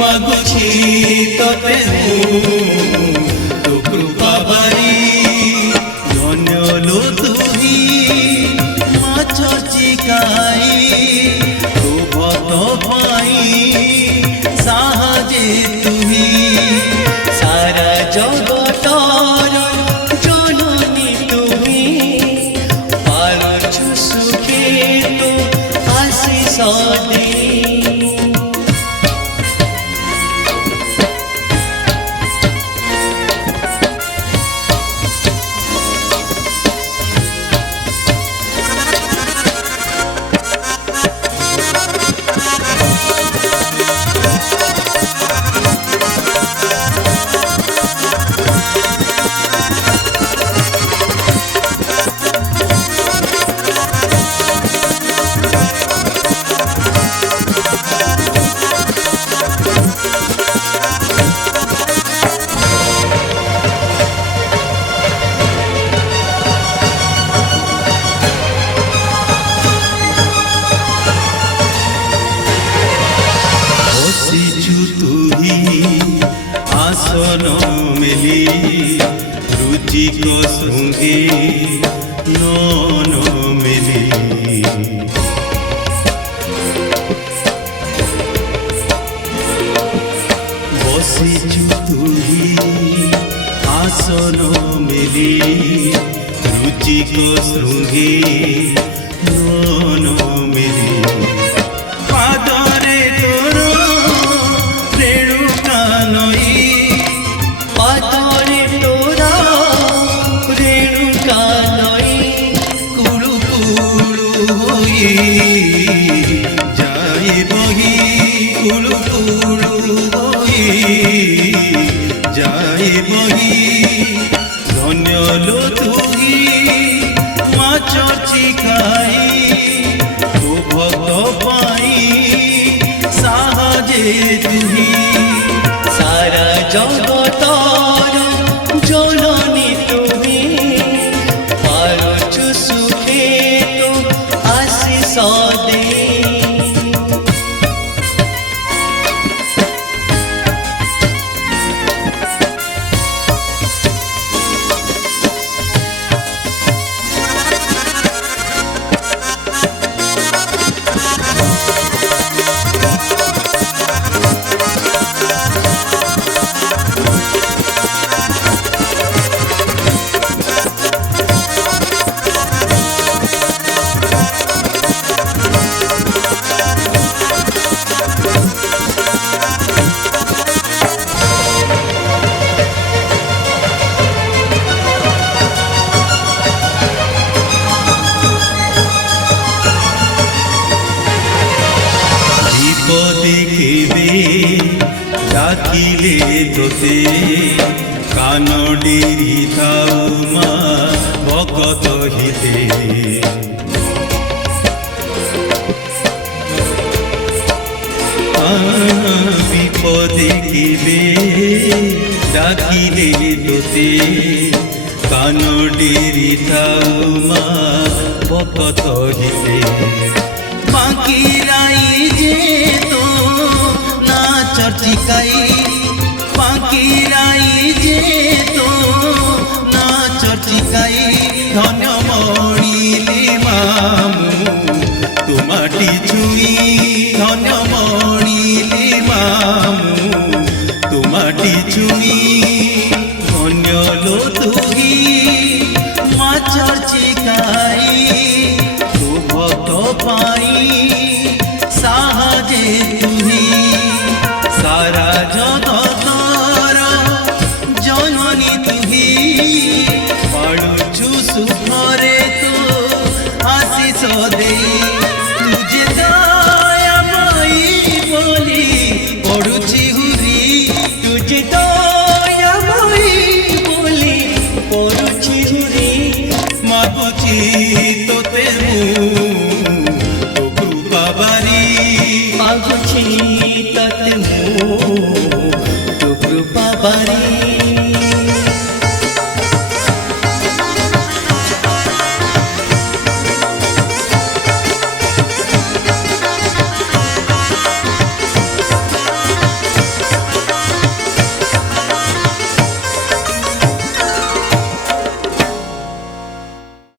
মাগুছি তোতে তু কৃপা বারি ধন্যলো তুহি মাছ চিকাই তু ভক্ত পাই সাহায্যে তুহি সারা জগতর জননী তুমি পারছু সুখে তো আশিস দেই আসন মেলি রুচিক সঙ্গে নন মেলি বসিছু তুহি আসন মেলি রুচিক সঙ্গে নন মেলি পাদরে তোর রেণুকা নই পাদরে তোরা রেণুকা নই কুড়ু কুড়ু হই যাই বহি কুড়ু কুড়ু হই যাই বহি ধন্য লো তুহি মাছ চিকাই তু ভক্ত পাই সাহায্যে তুহি সারা জগতর জননী তুমি পারছু সুখে তো আশিস দেই দেখিবে ডাকিলে তোতে কান ডেরি থাও মা ভকত হিতে বিপদে কেবে ডাকিলে তোতে কান ডেরি থাও মা ভকত হিতে বাকি রাই যে তো না চর্চিকাই বাকি রাই যে তো না চর্চিকাই ধন্য মণিলে মামু তোমাটি ছুঁই ধন্য মণিলে মামু তোমাটি ছুঁই ধন্য লো তুহি মা চর্চিকাই তু ভক্ত পাই সাহায্যে তুহি সারা জগতর জননী তুহি পাড়ুছু সুখরে তো আশিস দেই তুজে দয়াময়ী বলি পড়ুছি হুরি তুজে দয়াময়ী বলি পড়ুছি হুরি মাগুছি তোতে মাগুছি ততে তু কৃপা বারি